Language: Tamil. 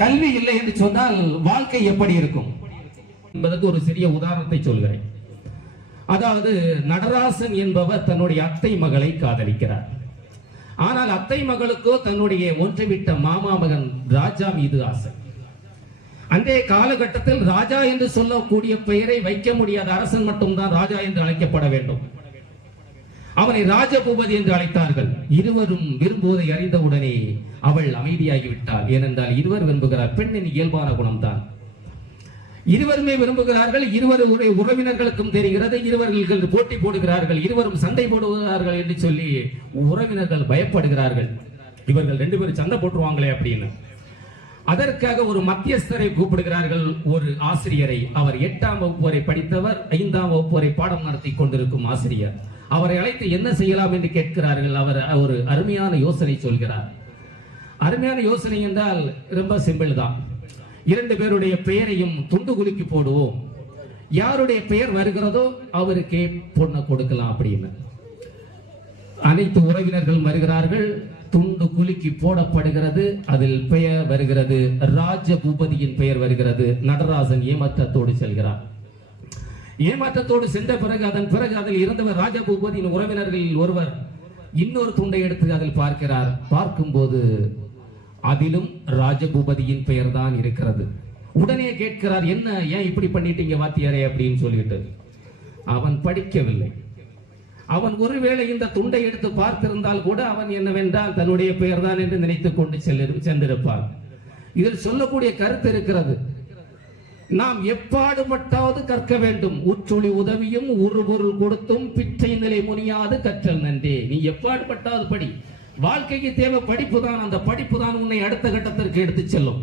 கல்வி இல்லை என்று சொன்னால் வாழ்க்கை எப்படி இருக்கும் என்பதற்கு ஒரு சிறிய உதாரணத்தை சொல்கிறேன். அதாவது நடராசன் என்பவர் தன்னுடைய அத்தை மகளை காதலிக்கிறார். ஆனால் அத்தை மகளுக்கோ தன்னுடைய ஒன்றுவிட்ட மாமா மகன் ராஜா மீது ஆசை. அன்றைய காலகட்டத்தில் ராஜா என்று சொல்லக்கூடிய பெயரை வைக்க முடியாத அரசன் மட்டும்தான் ராஜா என்று அழைக்கப்பட வேண்டும். அவனை ராஜபூபதி என்று அழைத்தார்கள். இருவரும் விரும்புவதை அறிந்தவுடனே அவள் அமைதியாகிவிட்டாள். ஏனென்றால் இருவர் விரும்புகிறார். பெண்ணின் இயல்பான குணம்தான். இருவருமே விரும்புகிறார்கள். இருவருடைய உறவினர்களுக்கும் தெரிகிறது. இருவர்கள் போட்டி போடுகிறார்கள். இருவரும் சண்டை போடுகிறார்கள் என்று சொல்லி உறவினர்கள் பயப்படுகிறார்கள். இவர்கள் ரெண்டு பேரும் சண்டை போட்டுருவாங்களே அப்படின்னு. அதற்காக ஒரு மத்தியஸ்தரை கூப்பிடுகிறார்கள், ஒரு ஆசிரியரை. அவர் 8ஆம் வகுப்பு வரை படித்தவர், 5ஆம் வகுப்பு வரை பாடம் நடத்தி கொண்டிருக்கும் ஆசிரியர். அவரை அழைத்து என்ன செய்யலாம் என்று கேட்கிறார்கள். அவர் ஒரு அருமையான யோசனை சொல்கிறார். அருமையான யோசனை என்றால் ரொம்ப சிம்பிள் தான். 2 பேருடைய பெயரையும் துண்டு குலுக்கி போடுவோம். யாருடைய பெயர் வருகிறதோ அவருக்கே பொண்ணை கொடுக்கலாம் அப்படின்னு. அனைத்து உறவினர்கள் வருகிறார்கள். துண்டு குலுக்கி போடப்படுகிறது. அதில் பெயர் வருகிறது, ராஜபூபதியின் பெயர் வருகிறது. நடராசன் ஏமாற்றத்தோடு செல்கிறார். ஏமாற்றத்தோடு சென்ற பிறகு அதன் பிறகு அதில் இருந்தவர் ராஜபூபதியின் உறவினர்களில் ஒருவர் இன்னொரு துண்டை எடுத்து அதில் பார்க்கிறார். பார்க்கும்போது அதிலும் ராஜபூபதியின் பெயர் தான் இருக்கிறது. உடனே கேட்கிறார், என்ன, ஏன் இப்படி பண்ணிட்டீங்க வாத்தியாரே அப்படின்னு சொல்லிட்டு. அவன் படிக்கவில்லை. அவன் ஒருவேளை இந்த துண்டை எடுத்து பார்த்திருந்தால் கூட அவன் என்னவென்றால் தன்னுடைய பெயர் தான் என்று நினைத்துக் கொண்டு சென்றிருப்பான். இதில் சொல்லக்கூடிய கருத்து இருக்கிறது. நாம் எப்பாடுபட்டாவது கற்க வேண்டும். உற்றொளி உதவியும் ஒரு பொருள் கொடுத்தும் பிற்றை நிலை முனியாது கற்றல் நன்றே. நீ எப்பாடுபட்டாவது படி. வாழ்க்கைக்கு தேவை படிப்பு தான். அந்த படிப்பு தான் உன்னை அடுத்த கட்டத்திற்கு எடுத்து செல்லும்.